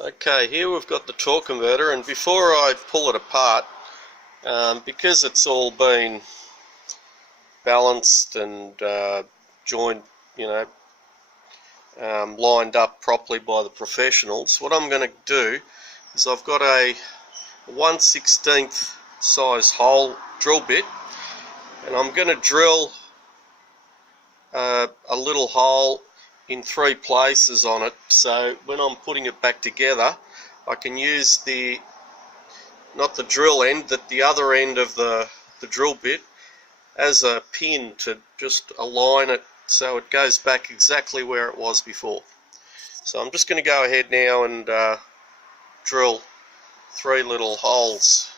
Okay, here we've got the torque converter, and before I pull it apart, because it's all been balanced and joined, lined up properly by the professionals, what I'm going to do is I've got a 1/16 size hole drill bit, and I'm going to drill a little hole in 3 places on it, so when I'm putting it back together I can use not the drill end, but the other end of the drill bit as a pin to just align it so it goes back exactly where it was before. So I'm just going to go ahead now and drill 3 little holes.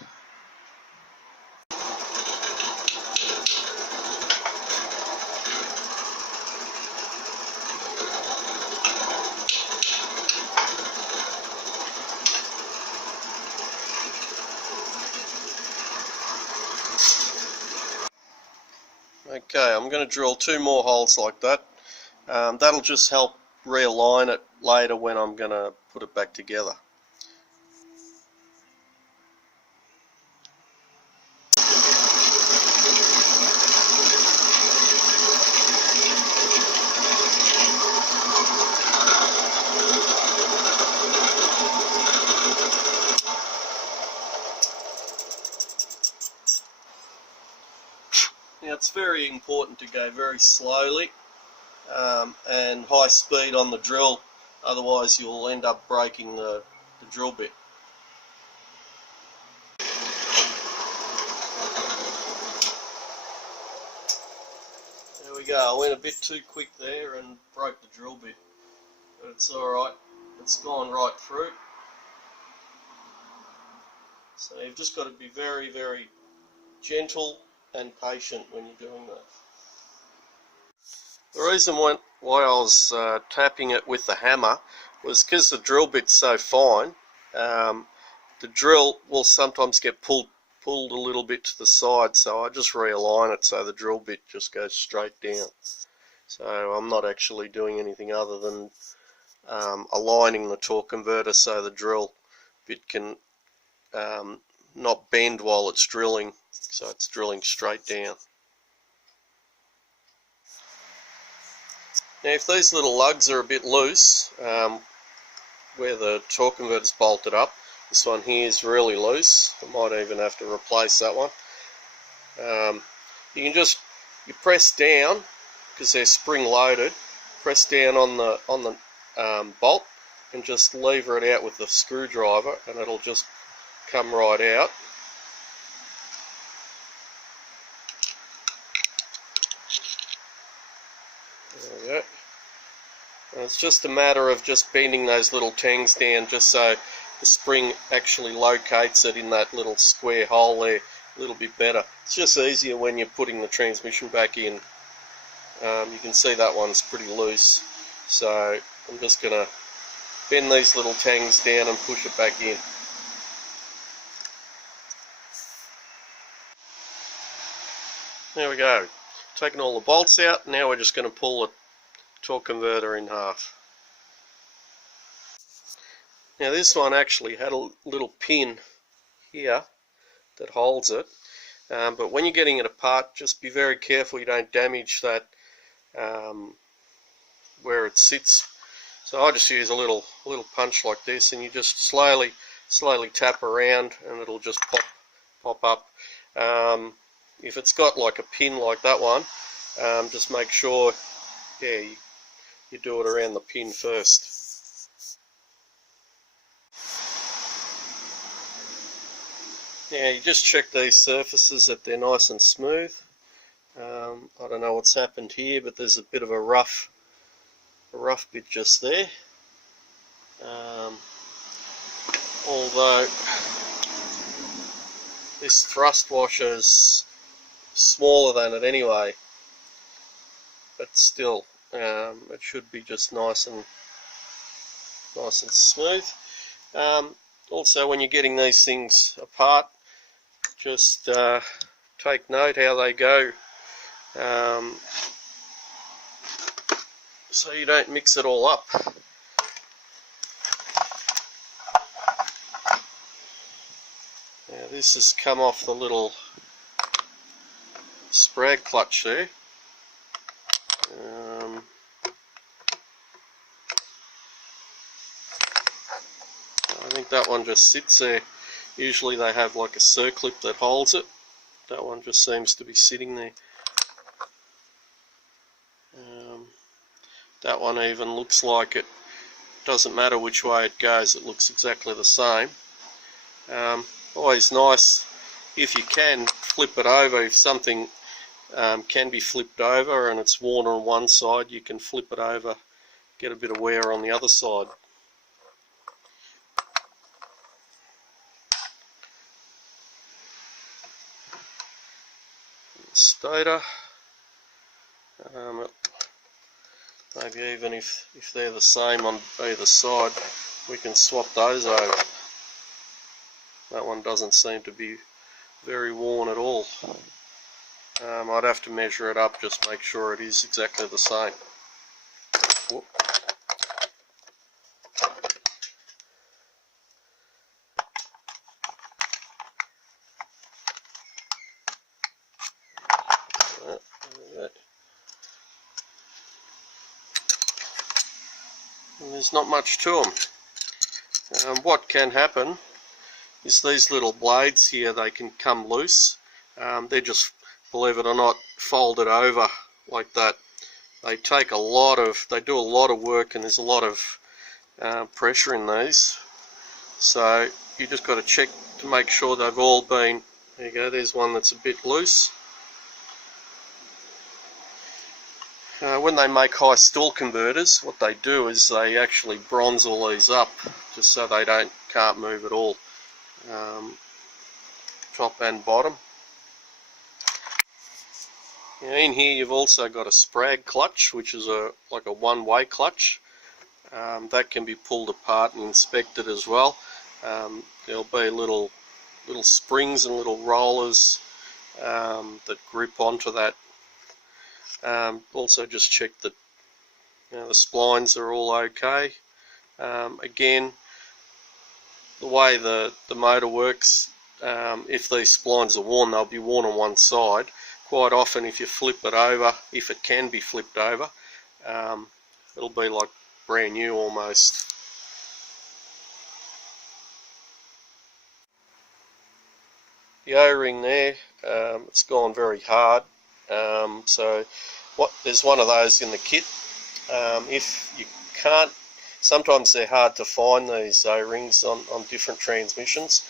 Okay, I'm going to drill 2 more holes like that. That'll just help realign it later when I'm going to put it back together. Now it's very important to go very slowly and high speed on the drill, otherwise you'll end up breaking the drill bit. There we go, I went a bit too quick there and broke the drill bit, but it's alright, it's gone right through. So you've just got to be very, very gentle and patient when you're doing that. The reason why I was tapping it with the hammer was because the drill bit's so fine, the drill will sometimes get pulled a little bit to the side, so I just realign it so the drill bit just goes straight down. So I'm not actually doing anything other than aligning the torque converter so the drill bit can not bend while it's drilling, so it's drilling straight down. Now if these little lugs are a bit loose, where the torque converter's bolted up, this one here is really loose, I might even have to replace that one. You press down, because they're spring loaded, press down on the bolt and just lever it out with the screwdriver and it'll just come right out. There we go. And it's just a matter of just bending those little tangs down just so the spring actually locates it in that little square hole there a little bit better. It's just easier when you're putting the transmission back in. You can see that one's pretty loose, so I'm just going to bend these little tangs down and push it back in. There we go. Taking all the bolts out, now we're just going to pull the torque converter in half. Now this one actually had a little pin here that holds it, but when you're getting it apart, just be very careful you don't damage that where it sits. So I just use a little punch like this, and you just slowly tap around and it'll just pop up. If it's got like a pin like that one, just make sure, yeah, you do it around the pin first. Now you just check these surfaces that they're nice and smooth. I don't know what's happened here, but there's a bit of a rough bit just there. Although this thrust washer's smaller than it anyway, but still it should be just nice and smooth. Also, when you're getting these things apart, just take note how they go, so you don't mix it all up. this has come off the little Sprag Clutch there. I think that one just sits there. Usually they have like a circlip that holds it. That one just seems to be sitting there. That one even looks like it doesn't matter which way it goes, it looks exactly the same. Always nice if you can flip it over. If something can be flipped over and it's worn on one side, you can flip it over, get a bit of wear on the other side. Stator, maybe even if they're the same on either side, we can swap those over. That one doesn't seem to be very worn at all. I'd have to measure it up, just make sure it is exactly the same. Whoop. And there's not much to them. What can happen is these little blades here, they can come loose. They're just, believe it or not, folded over like that. They take a lot of, they do a lot of work, and there's a lot of pressure in these. So you just got to check to make sure they've all been, there you go, there's one that's a bit loose. When they make high stall converters, what they do is they actually bronze all these up just so they can't move at all, top and bottom. Now in here you've also got a Sprag Clutch, which is like a one-way clutch. That can be pulled apart and inspected as well. There'll be little springs and little rollers that grip onto that. Also just check that the splines are all okay. Again, the way the motor works, if these splines are worn, they'll be worn on one side. Quite often if you flip it over, if it can be flipped over, it'll be like brand new almost. The O-ring there, it's gone very hard. So there's one of those in the kit. If you can't, sometimes they're hard to find, these O-rings on different transmissions.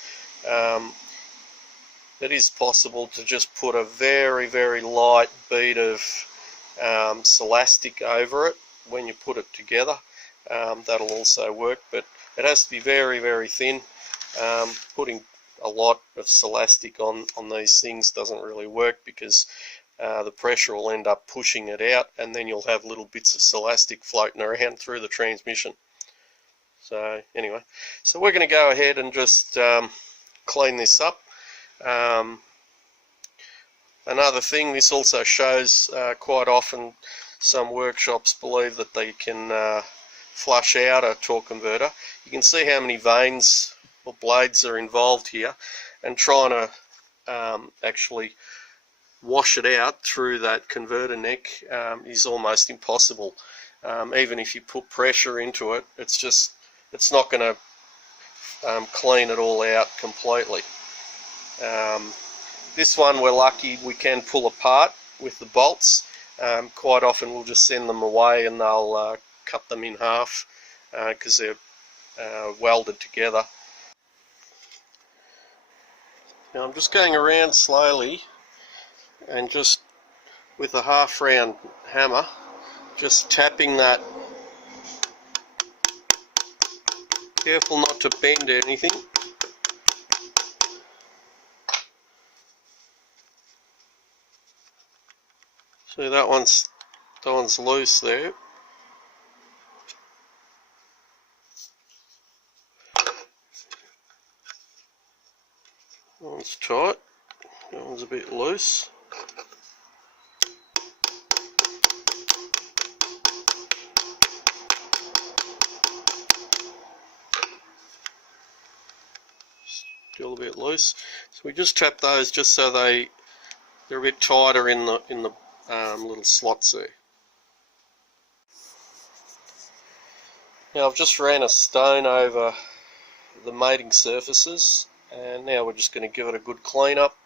It is possible to just put a very, very light bead of Celastic over it when you put it together. That'll also work, but it has to be very, very thin. Putting a lot of Celastic on these things doesn't really work, because the pressure will end up pushing it out, and then you'll have little bits of Celastic floating around through the transmission. So anyway, so we're going to go ahead and just clean this up. Another thing, this also shows quite often some workshops believe that they can flush out a torque converter. You can see how many vanes or blades are involved here, and trying to actually wash it out through that converter neck is almost impossible. Even if you put pressure into it, it's not going to clean it all out completely. This one we're lucky we can pull apart with the bolts. Quite often we'll just send them away and they'll cut them in half because they're welded together. Now I'm just going around slowly and just with a half round hammer just tapping that. Careful not to bend anything. See, that one's loose there. That one's tight. That one's a bit loose. still a bit loose. So we just tap those just so they're a bit tighter in the little slots there. Now I've just ran a stone over the mating surfaces, and now we're just going to give it a good clean up,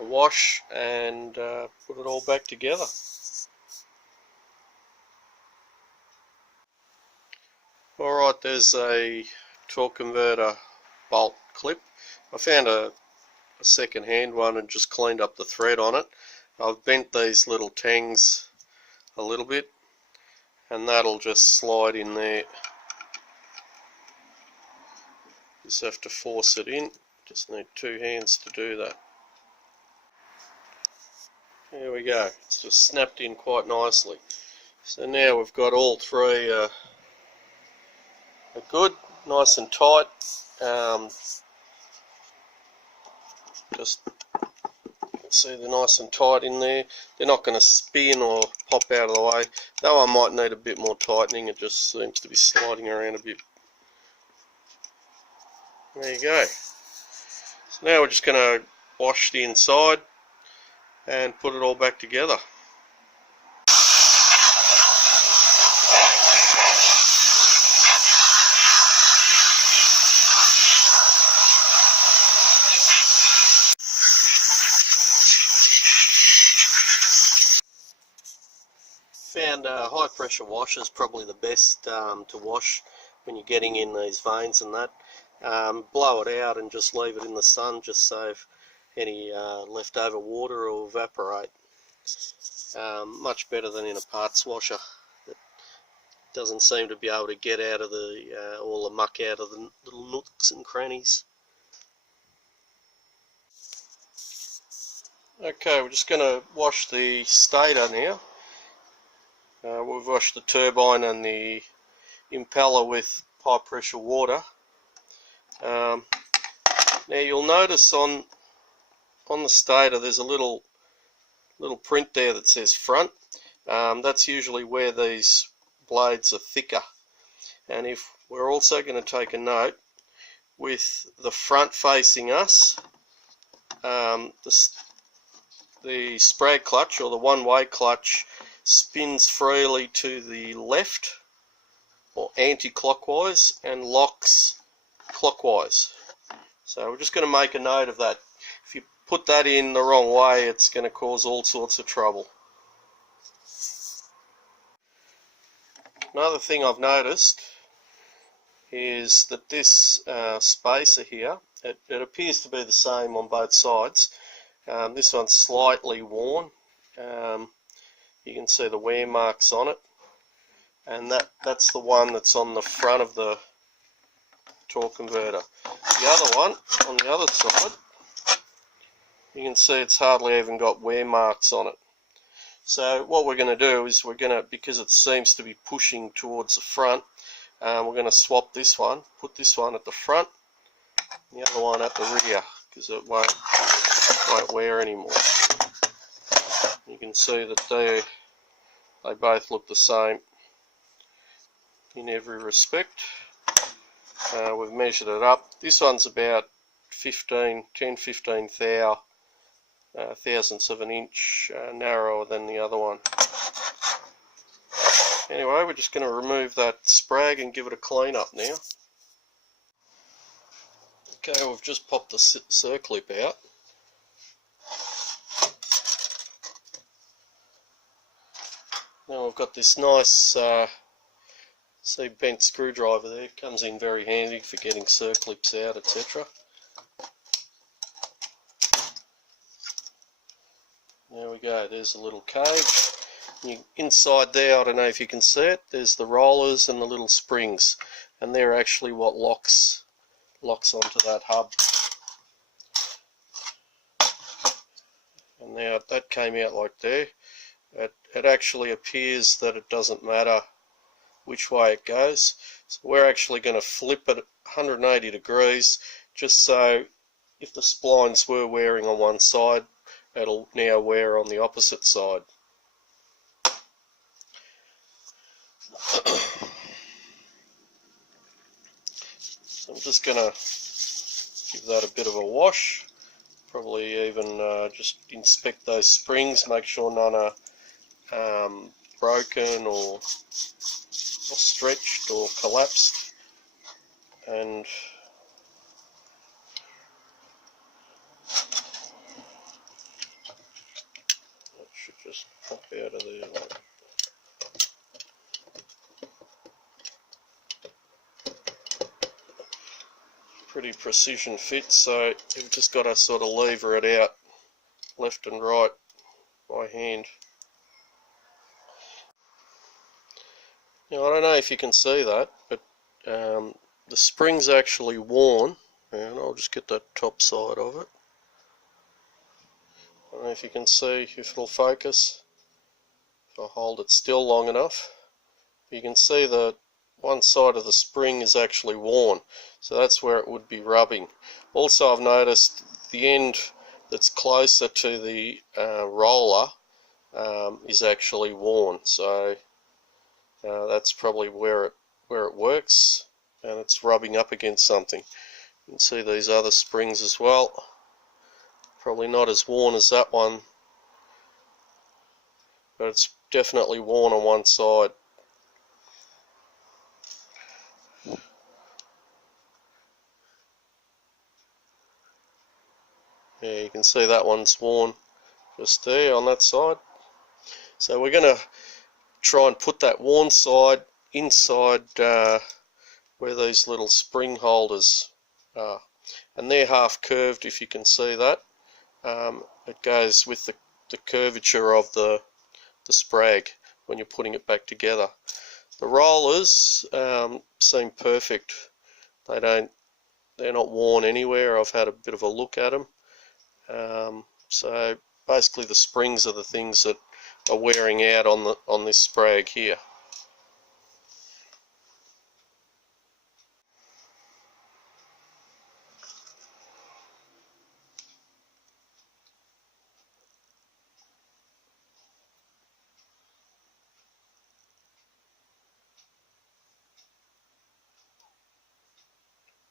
a wash, and put it all back together. Alright, there's a torque converter bolt clip. I found a second hand one and just cleaned up the thread on it. I've bent these little tangs a little bit, and that'll just slide in there. Just have to force it in. Just need two hands to do that. There we go. It's just snapped in quite nicely. So now we've got all three are good, nice and tight. Just see they're nice and tight in there. They're not going to spin or pop out of the way. That one might need a bit more tightening. It just seems to be sliding around a bit. There you go. So now we're just going to wash the inside and put it all back together. Found high pressure wash is probably the best to wash when you're getting in these veins and that. Blow it out and just leave it in the sun, just so any leftover water will evaporate. Much better than in a parts washer. It doesn't seem to be able to get out of the all the muck out of the little nooks and crannies. Okay, we're just going to wash the stator now. We've washed the turbine and the impeller with high pressure water. Now you'll notice on the stator there's a little print there that says front. That's usually where these blades are thicker. And if we're also going to take a note, with the front facing us, the Sprag clutch, or the one-way clutch, spins freely to the left or anti-clockwise and locks clockwise. So we're just going to make a note of that. If you put that in the wrong way, it's going to cause all sorts of trouble. Another thing I've noticed is that this spacer here, it appears to be the same on both sides. This one's slightly worn. You can see the wear marks on it, and that's the one that's on the front of the torque converter. The other one on the other side, you can see it's hardly even got wear marks on it. So what we're going to do is because it seems to be pushing towards the front, we're going to swap this one, put this one at the front, and the other one at the rear, because it won't wear anymore. You can see that they both look the same in every respect. We've measured it up. This one's about 10-15 thousandths of an inch narrower than the other one. Anyway, we're just going to remove that sprag and give it a clean up now. Okay, we've just popped the circlip out. Now we've got this nice see bent screwdriver there. Comes in very handy for getting circlips out, etc. There we go, there's a little cage. Inside there, I don't know if you can see it, there's the rollers and the little springs, and they're actually what locks onto that hub. And now that came out like there. It actually appears that it doesn't matter which way it goes, so we're actually going to flip it 180 degrees, just so if the splines were wearing on one side, it'll now wear on the opposite side. So I'm just going to give that a bit of a wash. Probably even just inspect those springs, make sure none are broken or stretched or collapsed, and that should just pop out of there. Pretty precision fit, so you've just got to sort of lever it out left and right by hand. Now I don't know if you can see that, but the spring's actually worn, and I'll just get that top side of it. I don't know if you can see, if it'll focus, if I hold it still long enough. You can see that one side of the spring is actually worn, so that's where it would be rubbing. Also, I've noticed the end that's closer to the roller is actually worn, so that's probably where it works, and it's rubbing up against something. You can see these other springs as well, probably not as worn as that one, but it's definitely worn on one side. Yeah, you can see that one's worn just there on that side. So we're going to try and put that worn side inside where these little spring holders are. And they're half curved, if you can see that. It goes with the curvature of the Sprag when you're putting it back together. The rollers seem perfect. They're not worn anywhere. I've had a bit of a look at them. So basically the springs are the things that are wearing out on this Sprag here.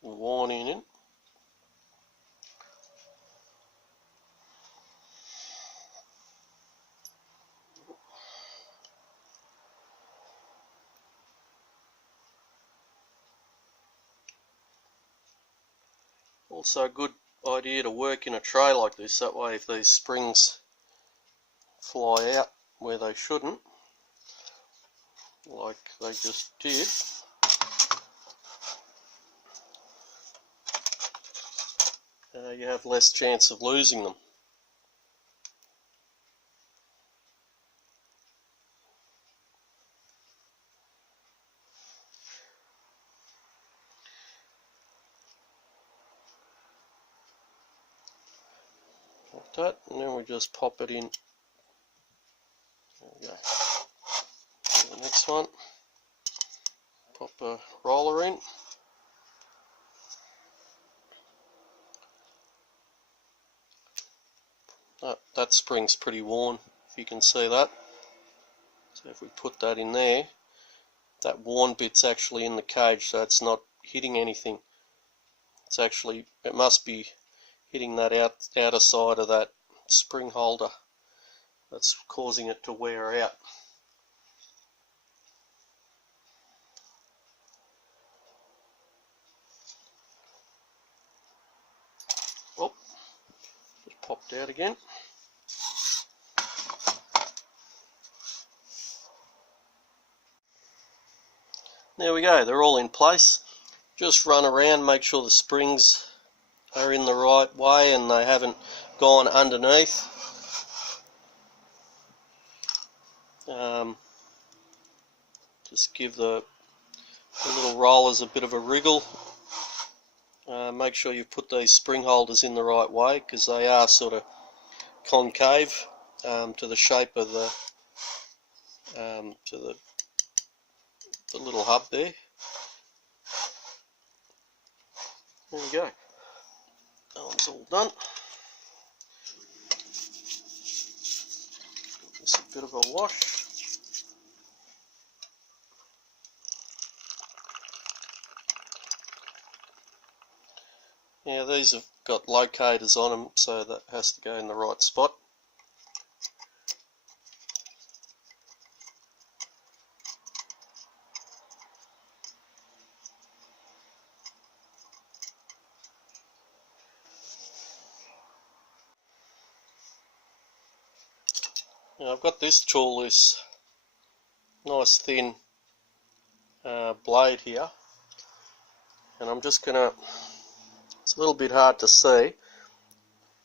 Worn in it. Also a good idea to work in a tray like this, that way if these springs fly out where they shouldn't, like they just did, you have less chance of losing them. Like that, and then we just pop it in. There we go. The next one, pop a roller in. That spring's pretty worn, if you can see that. So if we put that in there, that worn bit's actually in the cage, so it's not hitting anything. It's actually, it must be hitting that outer side of that spring holder that's causing it to wear out. Oh, just popped out again. There we go, they're all in place. Just run around, make sure the springs are in the right way and they haven't gone underneath. Just give the little rollers a bit of a wriggle. Make sure you put these spring holders in the right way, because they are sort of concave to the shape of the little hub there. There we go. That one's all done. Give this a bit of a wash. Now these have got locators on them, so that has to go in the right spot. Now I've got this tool, this nice thin blade here, and I'm just gonna, it's a little bit hard to see,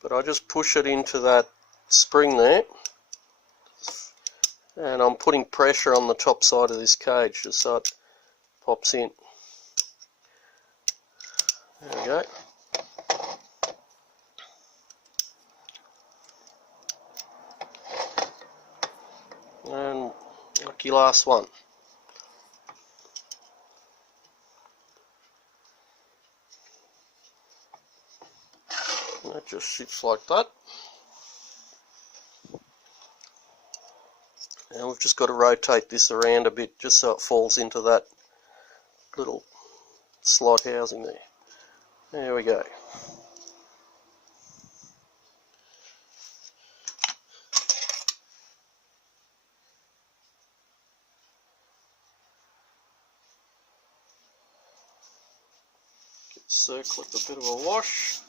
but I just push it into that spring there, and I'm putting pressure on the top side of this cage just so it pops in. There we go. And lucky last one. And that just sits like that. And we've just got to rotate this around a bit just so it falls into that little slot housing there. There we go. Circle it a bit of a wash.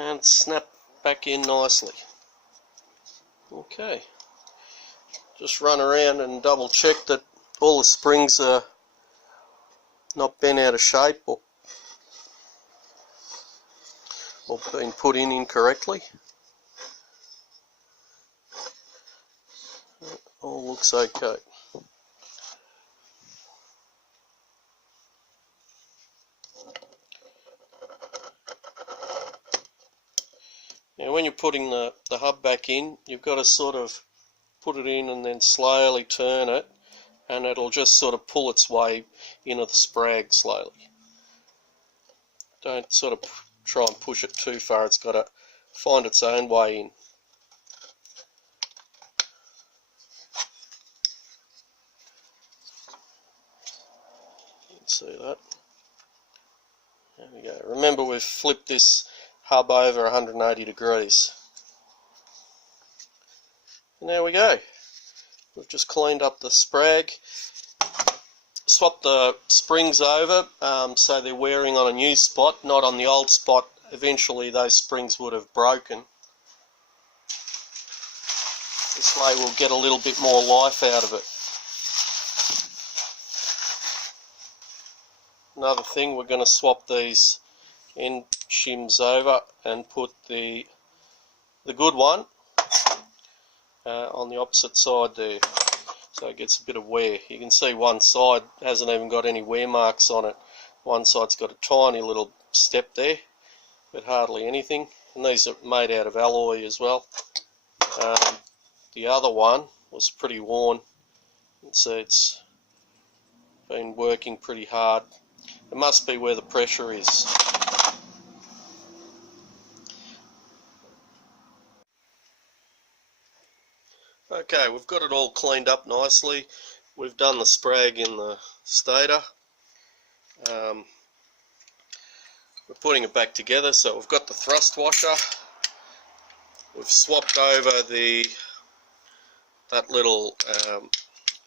And snap back in nicely. Okay, just run around and double check that all the springs are not bent out of shape or been put in incorrectly. All looks okay. Now when you're putting the hub back in, you've got to sort of put it in and then slowly turn it, and it'll just sort of pull its way into the sprag slowly. Don't sort of try and push it too far, it's got to find its own way in. You can see that. There we go. Remember, we've flipped this hub over 180 degrees. And there we go. We've just cleaned up the sprag, swapped the springs over so they're wearing on a new spot, not on the old spot. Eventually those springs would have broken. This way we'll get a little bit more life out of it. Another thing, we're going to swap these end shims over and put the good one on the opposite side there, so it gets a bit of wear. You can see one side hasn't even got any wear marks on it. One side's got a tiny little step there, but hardly anything. And these are made out of alloy as well. The other one was pretty worn. You can see it's been working pretty hard. It must be where the pressure is. Okay, we've got it all cleaned up nicely. We've done the sprag in the stator. We're putting it back together, so we've got the thrust washer. We've swapped over that little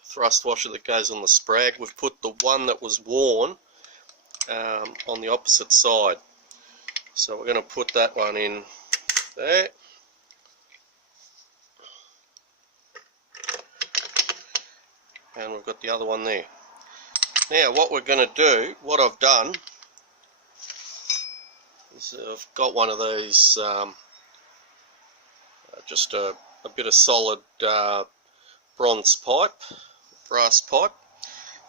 thrust washer that goes on the sprag. We've put the one that was worn on the opposite side. So we're going to put that one in there. And we've got the other one there. Now what we're going to do, what I've done, is I've got one of these, just a bit of solid bronze pipe, brass pipe,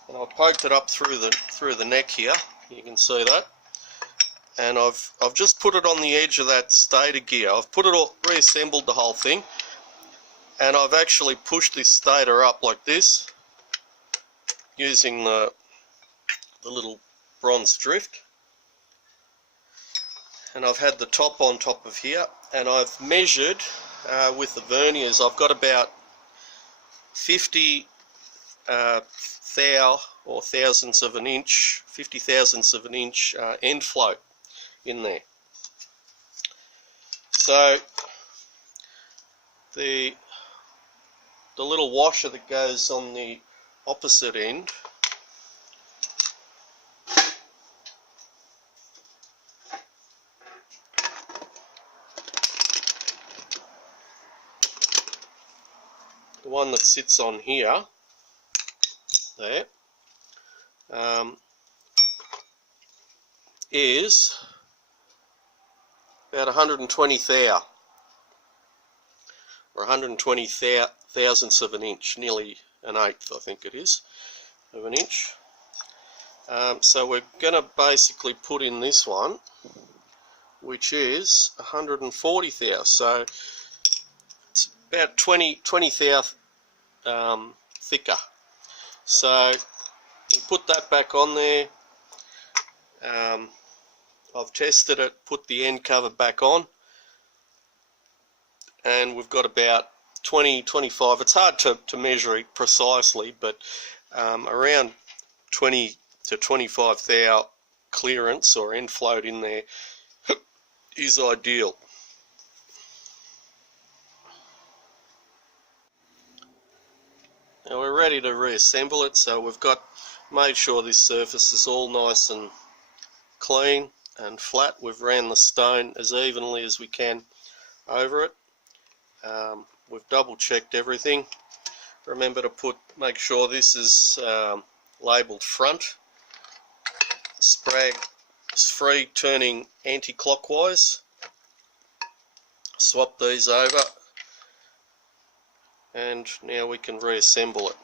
and I've poked it up through the neck here. You can see that. and I've just put it on the edge of that stator gear. I've put it all, reassembled the whole thing, and I've actually pushed this stator up like this using the little bronze drift, and I've had the top on top of here, and I've measured with the verniers. I've got about 50 thou or thousandths of an inch, 50 thousandths of an inch end float in there. So the little washer that goes on the opposite end, the one that sits on here, there, is about 120 thou, or 120 thousandths of an inch, nearly an eighth, I think it is, of an inch. So we're going to basically put in this one, which is 140 thou, so it's about 20 thou thicker. So we put that back on there. I've tested it, put the end cover back on, and we've got about 20-25. It's hard to measure it precisely, but around 20 to 25 thou clearance or end float in there is ideal. Now we're ready to reassemble it, so we've made sure this surface is all nice and clean and flat. We've ran the stone as evenly as we can over it. We've double checked everything. Remember to make sure this is labelled front. Sprag is free turning anti-clockwise. Swap these over, and now we can reassemble it.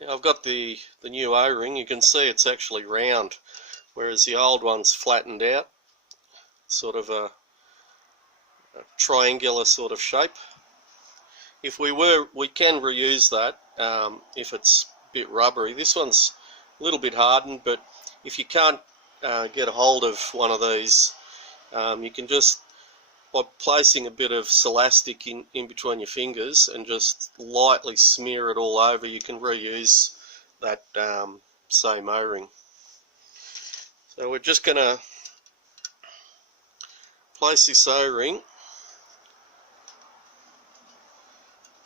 Now I've got the new O-ring. You can see it's actually round, whereas the old one's flattened out, sort of a triangular sort of shape. If we can reuse that if it's a bit rubbery. This one's a little bit hardened, but if you can't get a hold of one of these, you can just, by placing a bit of Celastic in between your fingers and just lightly smear it all over, you can reuse that same O-ring. So we're just going to place this O-ring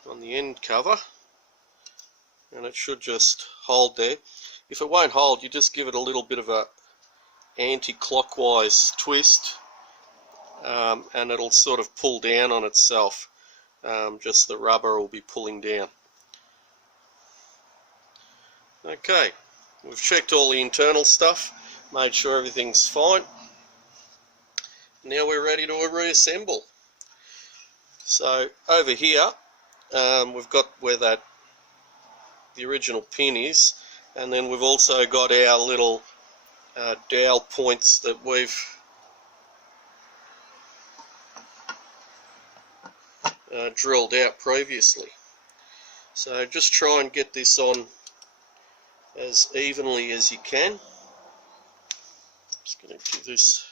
on the end cover, and it should just hold there. If it won't hold, you just give it a little bit of a anti-clockwise twist, and it'll sort of pull down on itself. Just the rubber will be pulling down. Okay, we've checked all the internal stuff, made sure everything's fine. Now we're ready to reassemble. So over here we've got where the original pin is, and then we've also got our little dowel points that we've drilled out previously. So just try and get this on as evenly as you can. Just going to give this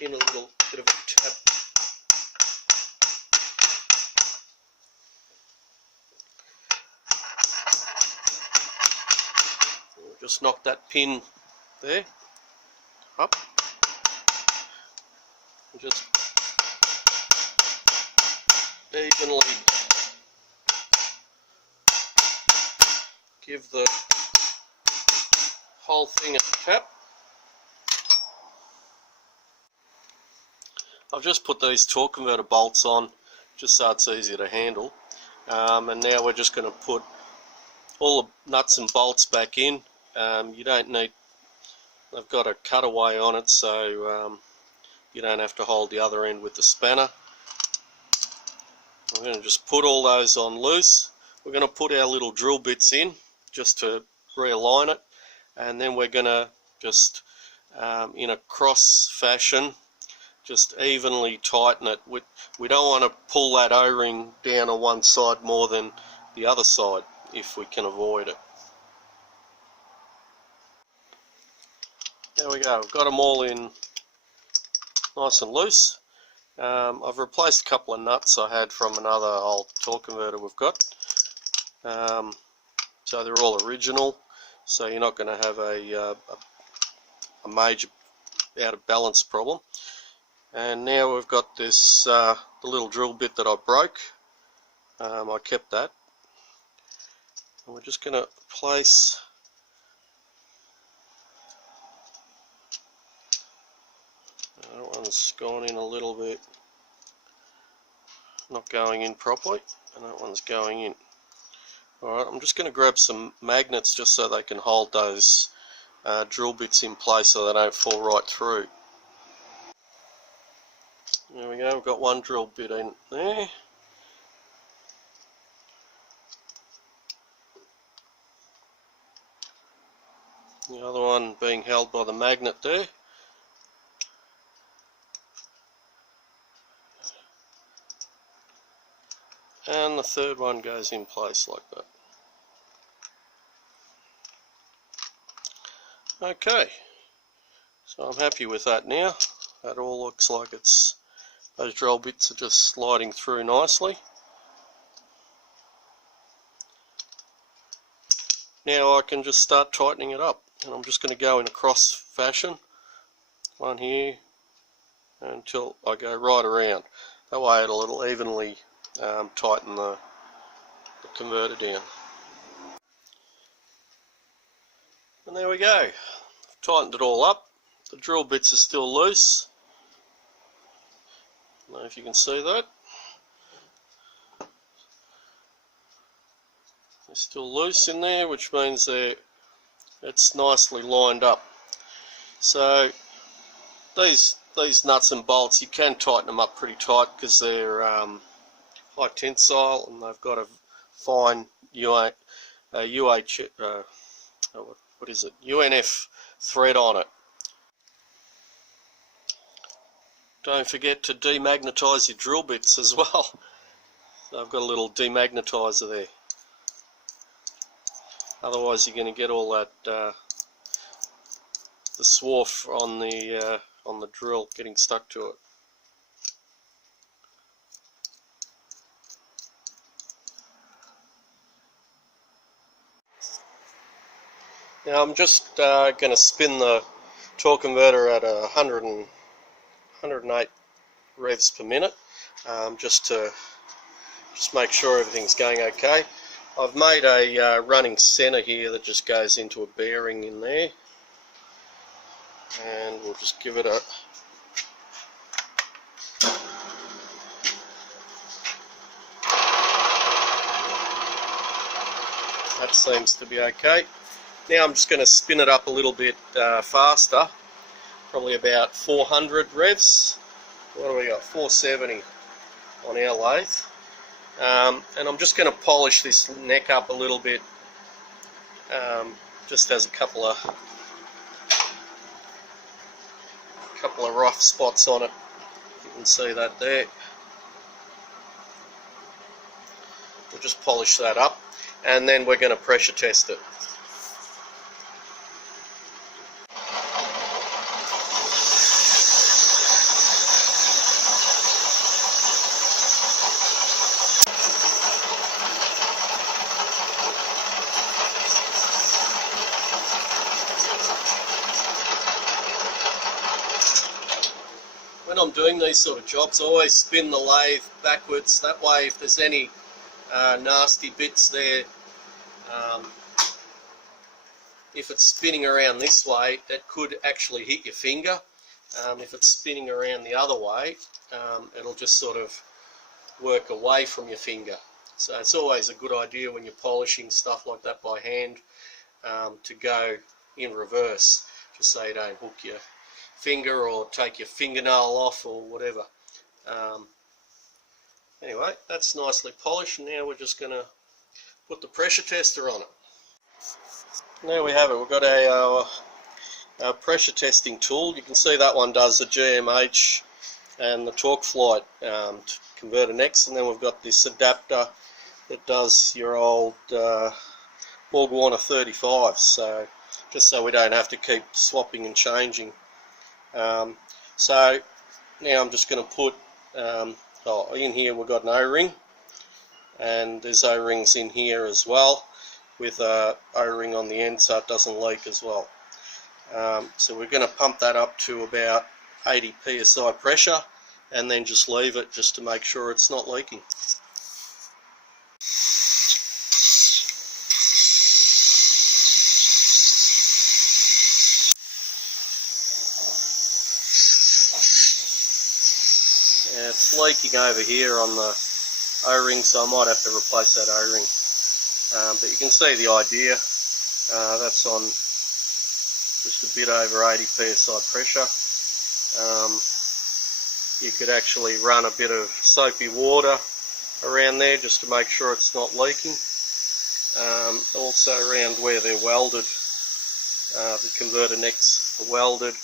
in a little bit of a tap. We'll just knock that pin there up, and just evenly give the whole thing a tap. I've just put these torque converter bolts on just so it's easier to handle, and now we're just going to put all the nuts and bolts back in. You don't need, they've got a cutaway on it, so you don't have to hold the other end with the spanner. I'm going to just put all those on loose. we're going to put our little drill bits in just to realign it, and then we're going to just in a cross fashion just evenly tighten it. We don't want to pull that O-ring down on one side more than the other side if we can avoid it. There we go, we've got them all in nice and loose. I've replaced a couple of nuts I had from another old torque converter we've got. So they're all original, so you're not going to have a major out of balance problem. And now we've got this the little drill bit that I broke. I kept that, and we're just going to place that one's gone in a little bit, not going in properly, and that one's going in. Alright, I'm just going to grab some magnets just so they can hold those drill bits in place so they don't fall right through. There we go, we've got one drill bit in there. The other one being held by the magnet there. And the third one goes in place like that. Okay, so I'm happy with that now. That all looks like those drill bits are just sliding through nicely. Now I can just start tightening it up, and I'm just going to go in a cross fashion, one here, until I go right around. That way it'll evenly tighten the converter down. And there we go. Tightened it all up. The drill bits are still loose. I don't know if you can see that. They're still loose in there, which means it's nicely lined up. So these nuts and bolts, you can tighten them up pretty tight because they're high tensile and they've got a fine UNF thread on it. Don't forget to demagnetize your drill bits as well. So I've got a little demagnetizer there. Otherwise you're going to get all that the swarf on the drill getting stuck to it. Now I'm just going to spin the torque converter at 108 revs per minute, just make sure everything's going okay. I've made a running center here that just goes into a bearing in there, and we'll just give it a that seems to be okay. Now I'm just going to spin it up a little bit faster, probably about 400 revs. What do we got? 470 on our lathe. And I'm just going to polish this neck up a little bit, just has a couple of rough spots on it. You can see that there. We'll just polish that up, and then we're going to pressure test it. When I'm doing these sort of jobs, I always spin the lathe backwards. That way, if there's any nasty bits there, if it's spinning around this way, it could actually hit your finger. If it's spinning around the other way, it'll just sort of work away from your finger. So it's always a good idea when you're polishing stuff like that by hand to go in reverse, just so you don't hook your finger or take your fingernail off or whatever. Anyway, that's nicely polished. Now we're just going to put the pressure tester on it. There we have it. We've got a pressure testing tool. You can see that one does the GMH and the torque flight converter next, and then we've got this adapter that does your old Borg-Warner 35s, so just so we don't have to keep swapping and changing. So now I'm just going to put in here we've got an O-ring, and there's O-rings in here as well, with a O-ring on the end so it doesn't leak as well. So we're going to pump that up to about 80 psi pressure, and then just leave it just to make sure it's not leaking. Yeah, it's leaking over here on the O-ring, so I might have to replace that O-ring. But you can see the idea. That's on just a bit over 80 psi pressure. You could actually run a bit of soapy water around there just to make sure it's not leaking. Also around where they're welded, the converter necks are welded,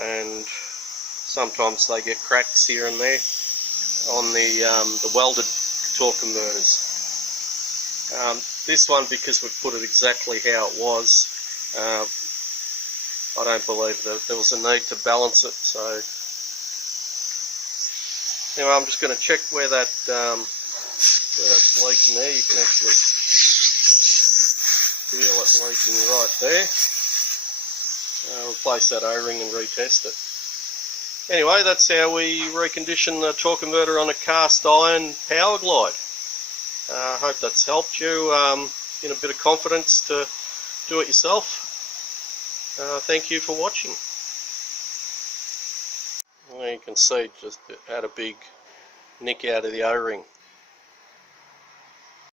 and sometimes they get cracks here and there on the welded torque converters. This one, because we've put it exactly how it was, I don't believe that there was a need to balance it. So anyway, I'm just going to check where that's leaking there. You can actually feel it leaking right there. Replace that O-ring and retest it. Anyway, that's how we recondition the torque converter on a cast iron Powerglide. I hope that's helped you in a bit of confidence to do it yourself. Thank you for watching. Well, you can see just had a big nick out of the O-ring.